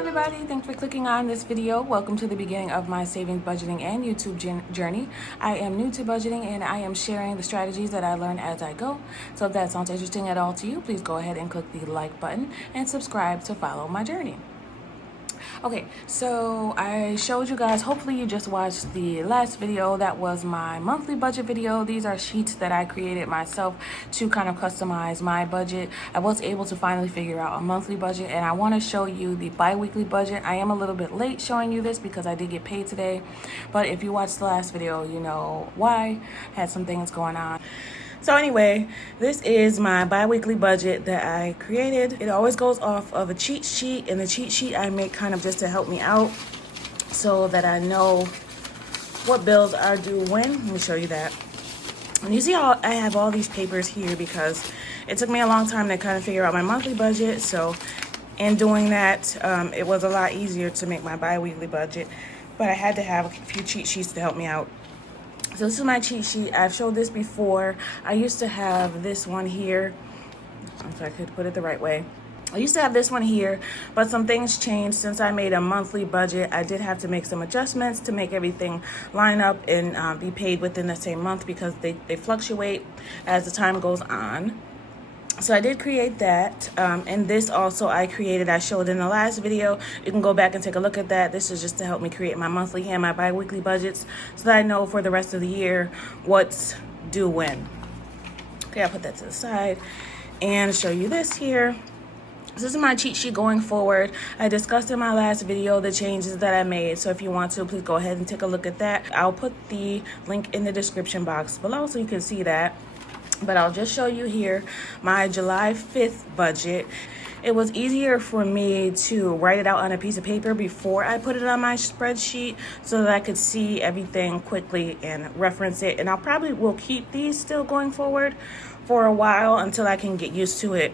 everybody, thanks for clicking on this video. Welcome to the beginning of my savings, budgeting, and YouTube journey. I am new to budgeting and I am sharing the strategies that I learn as I go. So if that sounds interesting at all to you, please go ahead and click the like button and subscribe to follow my journey. Okay, so I showed you guys, hopefully you just watched the last video. That was my monthly budget video. These are sheets that I created myself to kind of customize my budget. I was able to finally figure out a monthly budget, and I want to show you the bi-weekly budget. I am a little bit late showing you this because I did get paid today, but if you watched the last video, you know why. I had some things going on. So anyway, this is my bi-weekly budget that I created. It always goes off of a cheat sheet, and the cheat sheet I make kind of just to help me out so that I know what bills are due when. Let me show you that. And you see how I have all these papers here because it took me a long time to kind of figure out my monthly budget. So in doing that, it was a lot easier to make my bi-weekly budget, but I had to have a few cheat sheets to help me out. So this is my cheat sheet. I've showed this before. I used to have this one here. If I could put it the right way. I used to have this one here, but some things changed since I made a monthly budget. I did have to make some adjustments to make everything line up and be paid within the same month because they fluctuate as the time goes on. So I did create that, and this also I showed in the last video. You can go back and take a look at that. This is just to help me create my monthly and my bi-weekly budgets so that I know for the rest of the year what's due when. Okay, I'll put that to the side and show you this here. This is my cheat sheet going forward. I discussed in my last video the changes that I made, so if you want to, please go ahead and take a look at that. I'll put the link in the description box below so you can see that. But I'll just show you here my July 5th budget. It was easier for me to write it out on a piece of paper before I put it on my spreadsheet so that I could see everything quickly and reference it. And I'll probably will keep these still going forward for a while until I can get used to it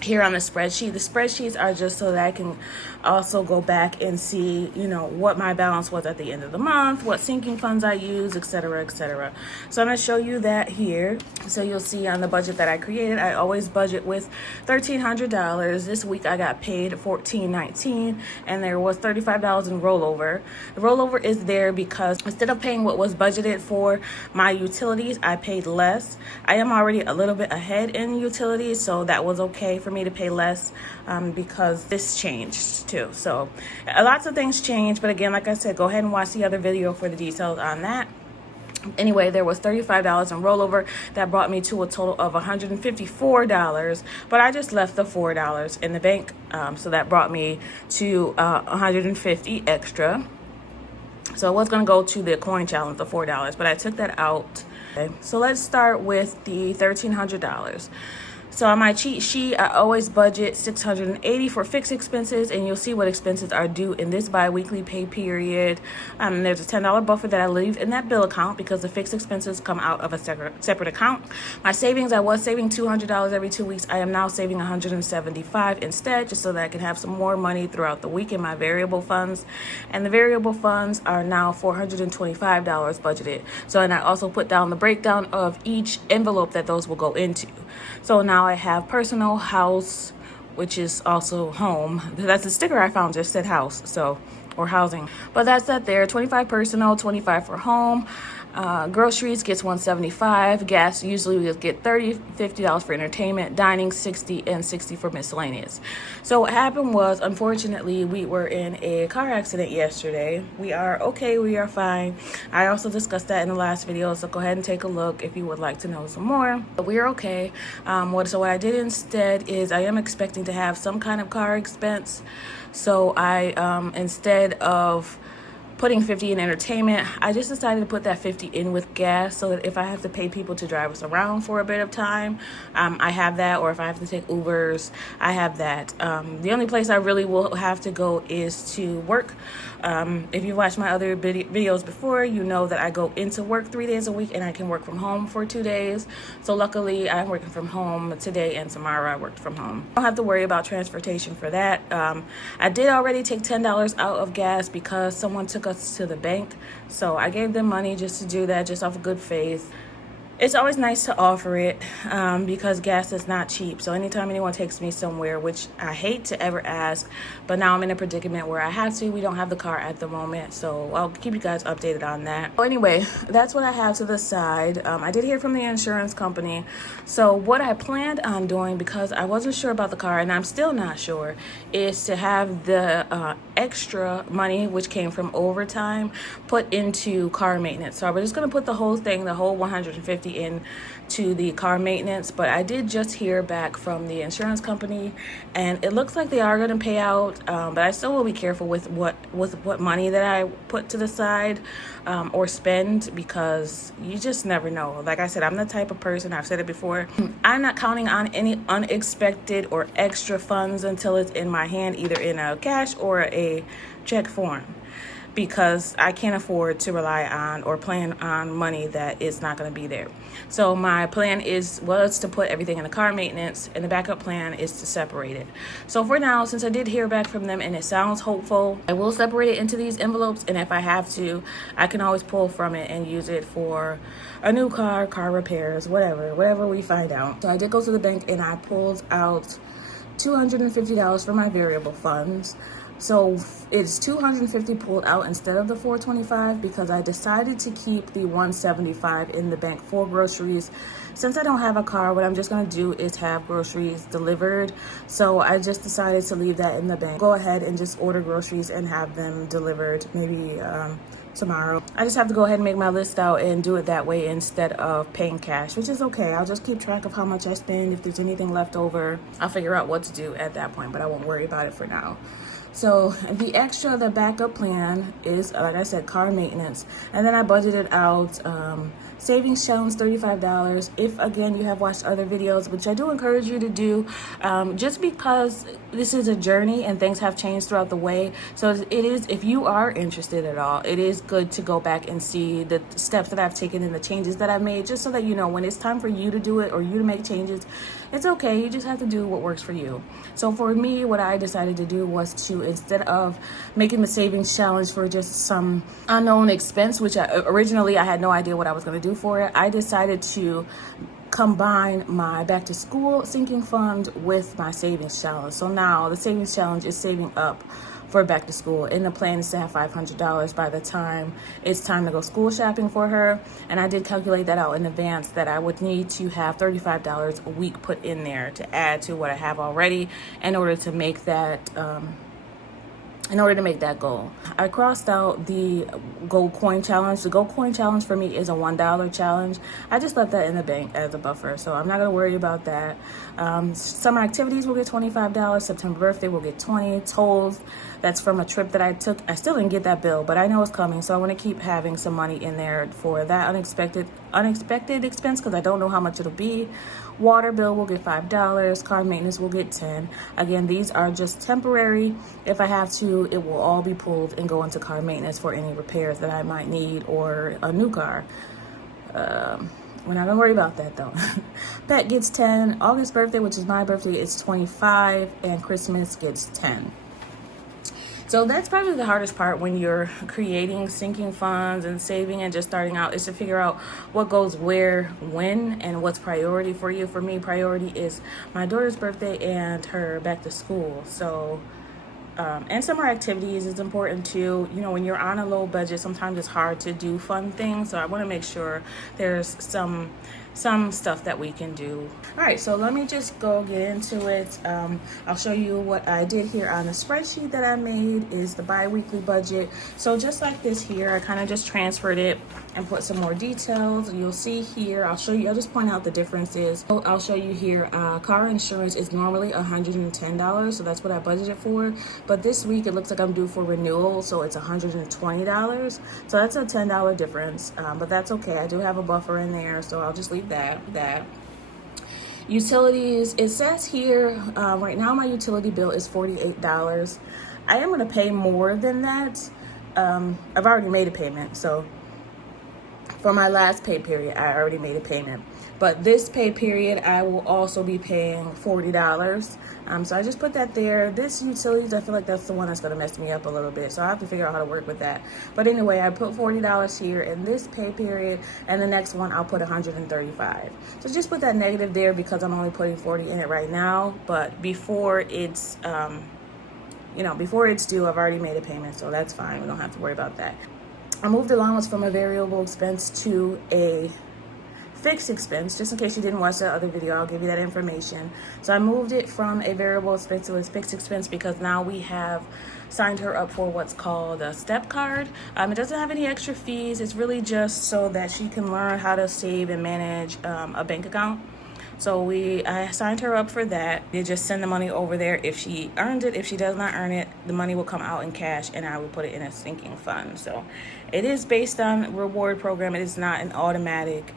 here on the spreadsheet. The spreadsheets are just so that I can also go back and see, you know, what my balance was at the end of the month, what sinking funds I use, etc., etc. So I'm going to show you that here. So you'll see on the budget that I created, I always budget with $1,300. This week I got paid $1,419, and there was $35 in rollover. The rollover is there because instead of paying what was budgeted for my utilities, I paid less. I am already a little bit ahead in utilities, so that was okay for me to pay less because this changed too. So lots of things changed, but again, like I said, go ahead and watch the other video for the details on that. Anyway, there was $35 in rollover. That brought me to a total of $154, but I just left the $4 in the bank, so that brought me to $150 extra. So I was going to go to the coin challenge, the $4, but I took that out. Okay, so let's start with the $1,300. So on my cheat sheet, I always budget $680 for fixed expenses, and you'll see what expenses are due in this bi-weekly pay period. There's a $10 buffer that I leave in that bill account because the fixed expenses come out of a separate account. My savings, I was saving $200 every 2 weeks. I am now saving $175 instead, just so that I can have some more money throughout the week in my variable funds. And the variable funds are now $425 budgeted. So, and I also put down the breakdown of each envelope that those will go into. So now I have personal, house, which is also home. That's a sticker I found, just said house, so, or housing. But that's that there, 25 personal, 25 for home. Groceries gets $175. Gas usually we get $30, $50 for entertainment. Dining $60, and $60 for miscellaneous. So what happened was, unfortunately, we were in a car accident yesterday. We are okay, we are fine. I also discussed that in the last video, so go ahead and take a look if you would like to know some more. But we are okay. So what I did instead is I am expecting to have some kind of car expense. So I, instead of putting $50 in entertainment, I just decided to put that $50 in with gas so that if I have to pay people to drive us around for a bit of time, I have that, or if I have to take Ubers, I have that. The only place I really will have to go is to work. If you've watched my other videos before, you know that I go into work 3 days a week and I can work from home for 2 days. So luckily I'm working from home today, and tomorrow I worked from home. I don't have to worry about transportation for that. I did already take $10 out of gas because someone took us to the bank, so I gave them money just to do that, just off of good faith. It's always nice to offer it because gas is not cheap. So anytime anyone takes me somewhere, which I hate to ever ask, but now I'm in a predicament where I have to. We don't have the car at the moment, so I'll keep you guys updated on that. Well, anyway, that's what I have to the side. I did hear from the insurance company. So what I planned on doing, because I wasn't sure about the car and I'm still not sure, is to have the extra money, which came from overtime, put into car maintenance. So we're just going to put the whole thing, the whole 150 in to the car maintenance. But I did just hear back from the insurance company, and it looks like they are going to pay out, but I still will be careful with what money that I put to the side or spend, because you just never know. Like I said, I'm the type of person, I've said it before, I'm not counting on any unexpected or extra funds until it's in my hand, either in a cash or a check form, because I can't afford to rely on or plan on money that is not going to be there. So my plan was to put everything in the car maintenance, and the backup plan is to separate it. So for now, since I did hear back from them and it sounds hopeful, I will separate it into these envelopes, and if I have to, I can always pull from it and use it for a new car repairs, whatever we find out. So I did go to the bank and I pulled out $250 for my variable funds. So it's $250 pulled out instead of the $425, because I decided to keep the $175 in the bank for groceries. Since I don't have a car, what I'm just going to do is have groceries delivered. So I just decided to leave that in the bank. Go ahead and just order groceries and have them delivered maybe tomorrow. I just have to go ahead and make my list out and do it that way instead of paying cash, which is okay. I'll just keep track of how much I spend. If there's anything left over, I'll figure out what to do at that point, but I won't worry about it for now. So the backup plan is, like I said, car maintenance. And then I budgeted out savings challenge, $35. If, again, you have watched other videos, which I do encourage you to do, just because this is a journey and things have changed throughout the way. So it is, if you are interested at all, it is good to go back and see the steps that I've taken and the changes that I've made, just so that you know when it's time for you to do it or you to make changes, it's okay. You just have to do what works for you. So for me, what I decided to do was to, instead of making the savings challenge for just some unknown expense, which originally I had no idea what I was going to do for it, I decided to combine my back to school sinking fund with my savings challenge. So now the savings challenge is saving up for back to school, and the plan is to have $500 by the time it's time to go school shopping for her. And I did calculate that out in advance, that I would need to have $35 a week put in there to add to what I have already in order to make that goal. I crossed out the gold coin challenge. The gold coin challenge for me is a $1 challenge. I just left that in the bank as a buffer, so I'm not going to worry about that. Summer activities will get $25. September birthday will get $20. Tolls, that's from a trip that I took. I still didn't get that bill, but I know it's coming, so I want to keep having some money in there for that unexpected expense, because I don't know how much it'll be. Water bill will get $5. Car maintenance will get $10. Again, these are just temporary. If I have to, it will all be pulled and go into car maintenance for any repairs that I might need or a new car. We're not gonna worry about that though. Pet gets 10. August birthday, which is my birthday, is 25, and Christmas gets 10. So that's probably the hardest part when you're creating sinking funds and saving and just starting out, is to figure out what goes where, when, and what's priority for you. For me, priority is my daughter's birthday and her back to school. So, and summer activities is important too. You know, when you're on a low budget, sometimes it's hard to do fun things. So I want to make sure there's some stuff that we can do. All right, so let me just go get into it. I'll show you what I did here on the spreadsheet that I made is the bi-weekly budget. So just like this here, I kind of just transferred it and put some more details. You'll see here, I'll just point out the differences. I'll show you here, car insurance is normally $110, so that's what I budgeted for. But this week it looks like I'm due for renewal, so it's $120. So that's a $10 difference, but that's okay. I do have a buffer in there, so I'll just leave that. Utilities, it says here, right now my utility bill is $48. I am going to pay more than that. I've already made a payment, so for my last pay period, I already made a payment. But this pay period, I will also be paying $40. So I just put that there. This utilities, I feel like that's the one that's gonna mess me up a little bit. So I have to figure out how to work with that. But anyway, I put $40 here in this pay period, and the next one I'll put $135. So just put that negative there because I'm only putting 40 in it right now. But before it's, before it's due, I've already made a payment, so that's fine. We don't have to worry about that. I moved allowance from a variable expense to a fixed expense. Just in case you didn't watch that other video, I'll give you that information. So I moved it from a variable expense to a fixed expense because now we have signed her up for what's called a step card. It doesn't have any extra fees. It's really just so that she can learn how to save and manage a bank account. So I signed her up for that. They just send the money over there. If she earns it, if she does not earn it, the money will come out in cash and I will put it in a sinking fund. So it is based on reward program. It is not an automatic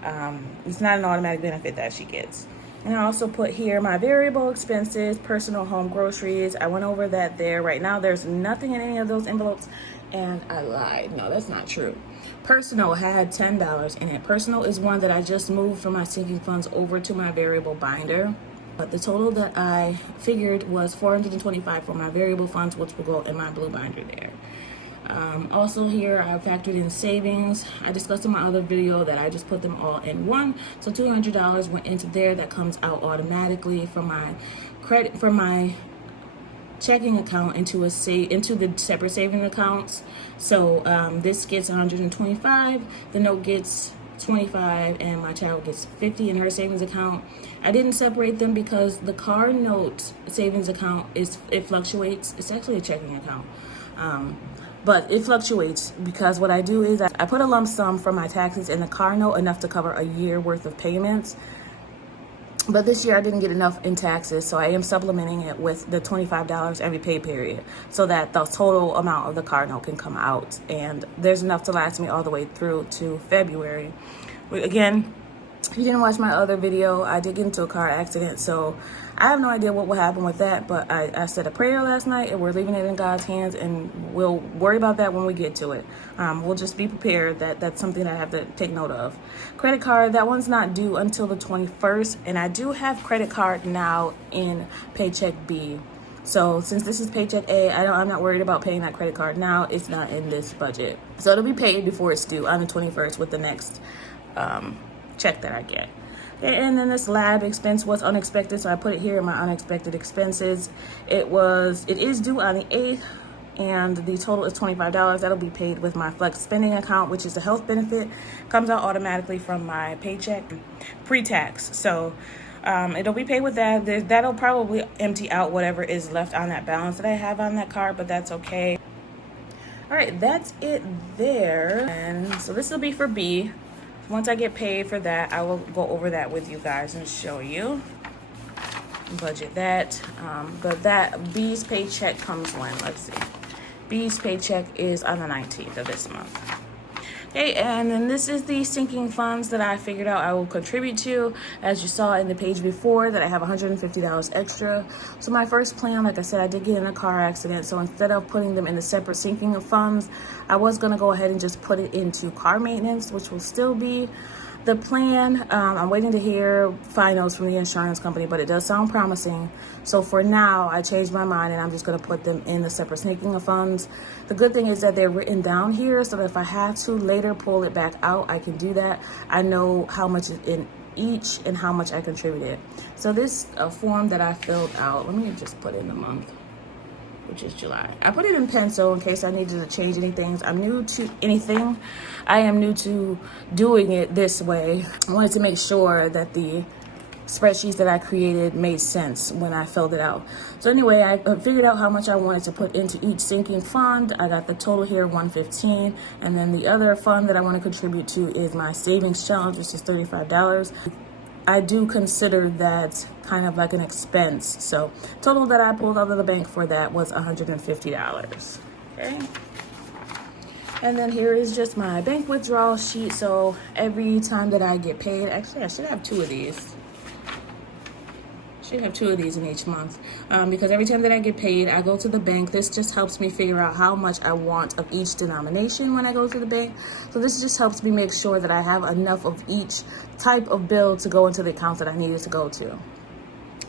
benefit that she gets. And I also put here my variable expenses, personal home groceries. I went over that there. Right now, there's nothing in any of those envelopes. And I lied. No, that's not true. Personal had $10 in it. Personal is one that I just moved from my sinking funds over to my variable binder. But the total that I figured was $425 for my variable funds, which will go in my blue binder there. Also here, I factored in savings. I discussed in my other video that I just put them all in one. So $200 went into there. That comes out automatically from my checking account into the separate saving accounts. So this gets 125, the note gets 25, and my child gets 50 in her savings account. I didn't separate them because the car note savings account it fluctuates. It's actually a checking account. But it fluctuates because what I do is I put a lump sum for my taxes in the car note, enough to cover a year worth of payments. But this year I didn't get enough in taxes, so I am supplementing it with the $25 every pay period so that the total amount of the car note can come out. And there's enough to last me all the way through to February. Again, if you didn't watch my other video, I did get into a car accident, so I have no idea what will happen with that, but I said a prayer last night, and we're leaving it in God's hands, and we'll worry about that when we get to it. We'll just be prepared that that's something I have to take note of. Credit card, that one's not due until the 21st, and I do have credit card now in Paycheck B. So since this is Paycheck A, I'm not worried about paying that credit card now. It's not in this budget. So it'll be paid before it's due on the 21st with the next check that I get. And then this lab expense was unexpected, so I put it here in my unexpected expenses. It is due on the 8th, and the total is $25. That'll be paid with my flex spending account, which is a health benefit. Comes out automatically from my paycheck pre-tax. So it'll be paid with that. That'll probably empty out whatever is left on that balance that I have on that card, but that's okay. All right, that's it there. And so this will be for B. Once I get paid for that, I will go over that with you guys and show you. Budget that. But that B's paycheck comes when? Let's see. B's paycheck is on the 19th of this month. Okay, and then this is the sinking funds that I figured out I will contribute to. As you saw in the page before, that I have $150 extra. So my first plan, like I said, I did get in a car accident. So instead of putting them in the separate sinking of funds, I was going to go ahead and just put it into car maintenance, which will still be the plan. I'm waiting to hear finals from the insurance company, but it does sound promising. So for now, I changed my mind and I'm just going to put them in the separate sinking of funds. The good thing is that they're written down here, so that if I have to later pull it back out, I can do that. I know how much is in each and how much I contributed. So this form that I filled out, let me just put in the month, which is July. I put it in pencil in case I needed to change anything. I'm new to anything. I am new to doing it this way. I wanted to make sure that the spreadsheets that I created made sense when I filled it out. So anyway, I figured out how much I wanted to put into each sinking fund. I got the total here, $115, and then the other fund that I want to contribute to is my savings challenge, which is $35. I do consider that kind of like an expense. So total that I pulled out of the bank for that was $150. Okay. And then here is just my bank withdrawal sheet. So every time that I get paid, actually I should have two of these. should have 2 of these in each month, because every time that I get paid, I go to the bank. This just helps me figure out how much I want of each denomination when I go to the bank. So this just helps me make sure that I have enough of each type of bill to go into the account that I need it to go to.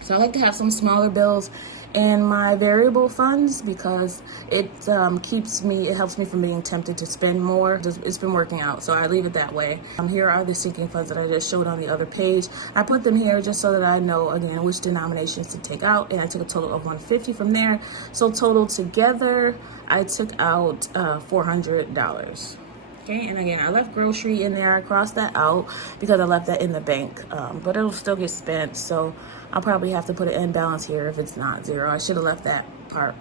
So I like to have some smaller bills in my variable funds because it helps me from being tempted to spend more. It's been working out, so I leave it that way. Here are the sinking funds that I just showed on the other page. I put them here just so that I know, again, which denominations to take out, and I took a total of $150 from there. So total together, I took out $400. Okay, and again, I left grocery in there. I crossed that out because I left that in the bank, but it'll still get spent, so I'll probably have to put an end balance here if it's not zero. I should have left that part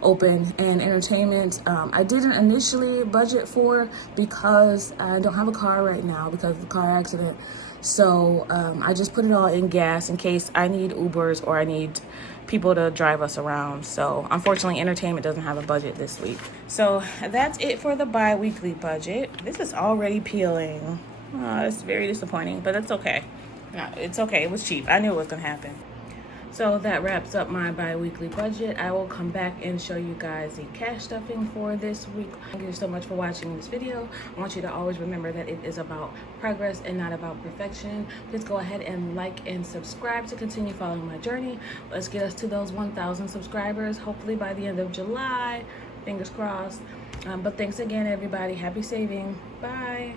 open. And entertainment, I didn't initially budget for because I don't have a car right now because of the car accident. So I just put it all in gas in case I need Ubers or I need people to drive us around. So unfortunately, entertainment doesn't have a budget this week. So that's it for the bi-weekly budget. This is already peeling. It's very disappointing, but that's okay. No, it's okay. It was cheap. I knew it was going to happen. So that wraps up my bi-weekly budget. I will come back and show you guys the cash stuffing for this week. Thank you so much for watching this video. I want you to always remember that it is about progress and not about perfection. Please go ahead and like and subscribe to continue following my journey. Let's get us to those 1,000 subscribers, hopefully by the end of July. Fingers crossed. But thanks again, everybody. Happy saving. Bye.